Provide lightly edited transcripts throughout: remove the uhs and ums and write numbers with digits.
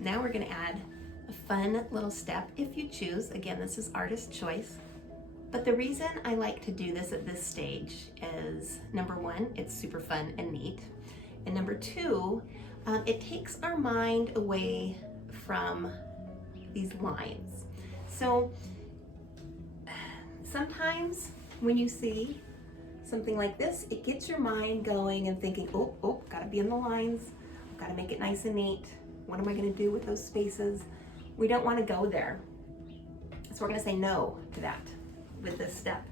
Now we're gonna add a fun little step if you choose. Again, this is artist choice. But the reason I like to do this at this stage is, number one, it's super fun and neat. And number two, it takes our mind away from these lines. So sometimes when you see something like this, it gets your mind going and thinking, oh, gotta be in the lines, gotta make it nice and neat. What am I gonna do with those spaces? We don't wanna go there. So we're gonna say no to that with this step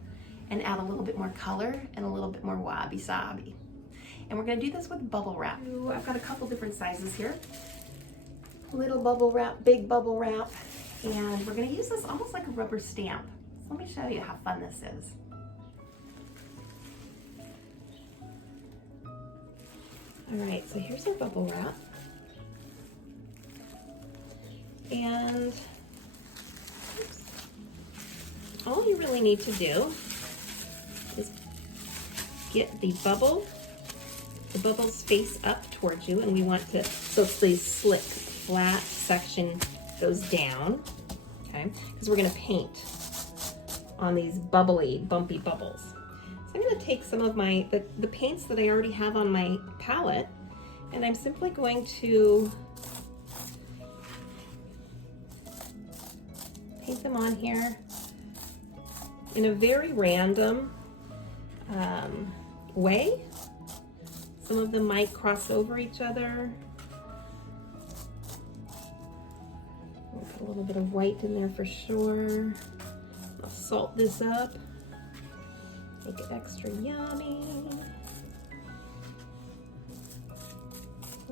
and add a little bit more color and a little bit more wabi-sabi. And we're gonna do this with bubble wrap. I've got a couple different sizes here. Little bubble wrap, big bubble wrap, and we're gonna use this almost like a rubber stamp. So let me show you how fun this is. All right, so here's our bubble wrap. And all you really need to do is get the bubbles face up towards you, and we want to, so it's the slick, flat section goes down, okay? Because we're gonna paint on these bubbly, bumpy bubbles. So I'm gonna take some of the paints that I already have on my palette, and I'm simply going to paint them on here in a very random way. Some of them might cross over each other. We'll put a little bit of white in there for sure. I'll salt this up, make it extra yummy.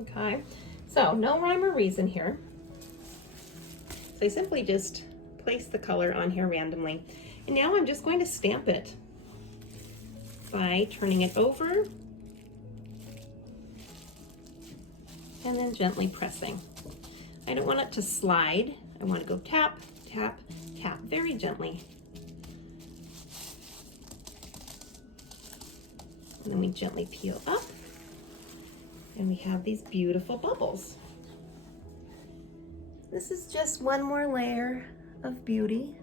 Okay, so no rhyme or reason here. So I simply just place the color on here randomly. And now I'm just going to stamp it by turning it over and then gently pressing. I don't want it to slide. I want to go tap, tap, tap very gently. And then we gently peel up and we have these beautiful bubbles. This is just one more layer of beauty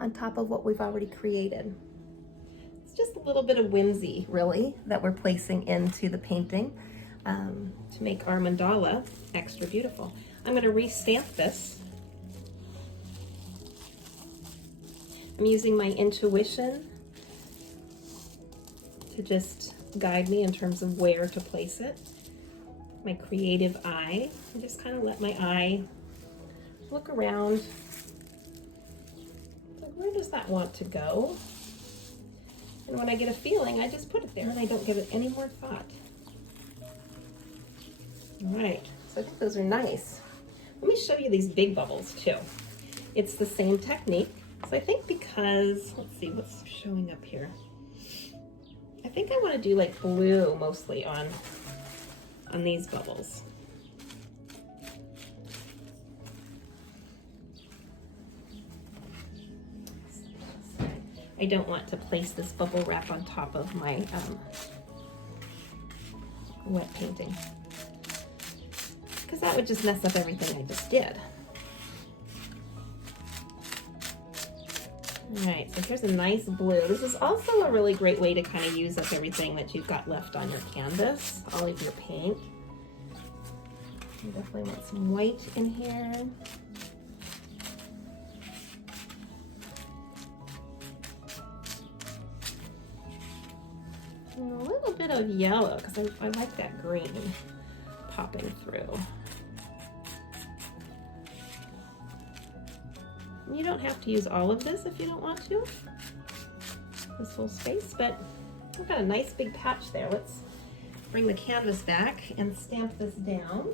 on top of what we've already created. It's just a little bit of whimsy, really, that we're placing into the painting to make our mandala extra beautiful. I'm going to re-stamp this. I'm using my intuition to just guide me in terms of where to place it. My creative eye. I just kind of let my eye look around. Like, where does that want to go? And when I get a feeling, I just put it there and I don't give it any more thought. All right, so I think those are nice. Let me show you these big bubbles too. It's the same technique. So I think because, let's see what's showing up here. I think I want to do like blue mostly on these bubbles. I don't want to place this bubble wrap on top of my wet painting, because that would just mess up everything I just did. All right, so here's a nice blue. This is also a really great way to kind of use up everything that you've got left on your canvas, all of your paint. You definitely want some white in here. And a little bit of yellow, because I like that green popping through. You don't have to use all of this if you don't want to, this whole space, but I've got a nice big patch there. Let's bring the canvas back and stamp this down.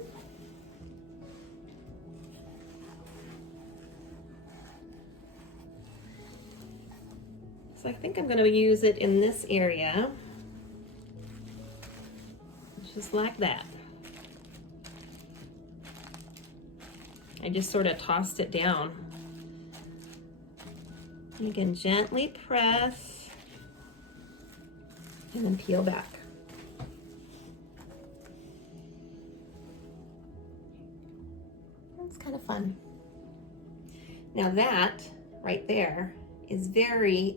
So I think I'm going to use it in this area, just like that. I just sort of tossed it down. And again, gently press and then peel back. fun. Now that right there is very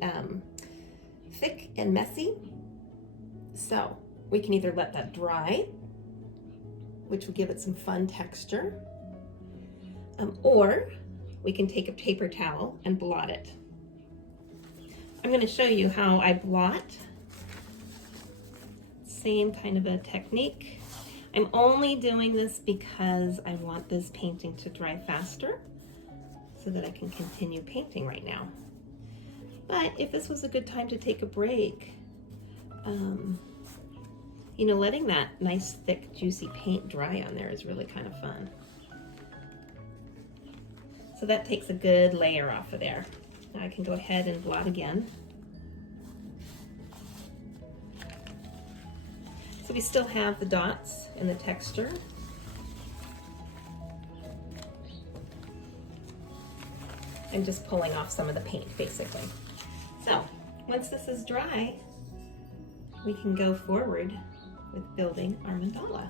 thick and messy. So we can either let that dry, which will give it some fun texture, or we can take a paper towel and blot it. I'm going to show you how I blot. Same kind of a technique. I'm only doing this because I want this painting to dry faster so that I can continue painting right now. But if this was a good time to take a break, you know, letting that nice thick juicy paint dry on there is really kind of fun. So that takes a good layer off of there. Now I can go ahead and blot again. So we still have the dots and the texture. I'm just pulling off some of the paint basically. So once this is dry, we can go forward with building our mandala.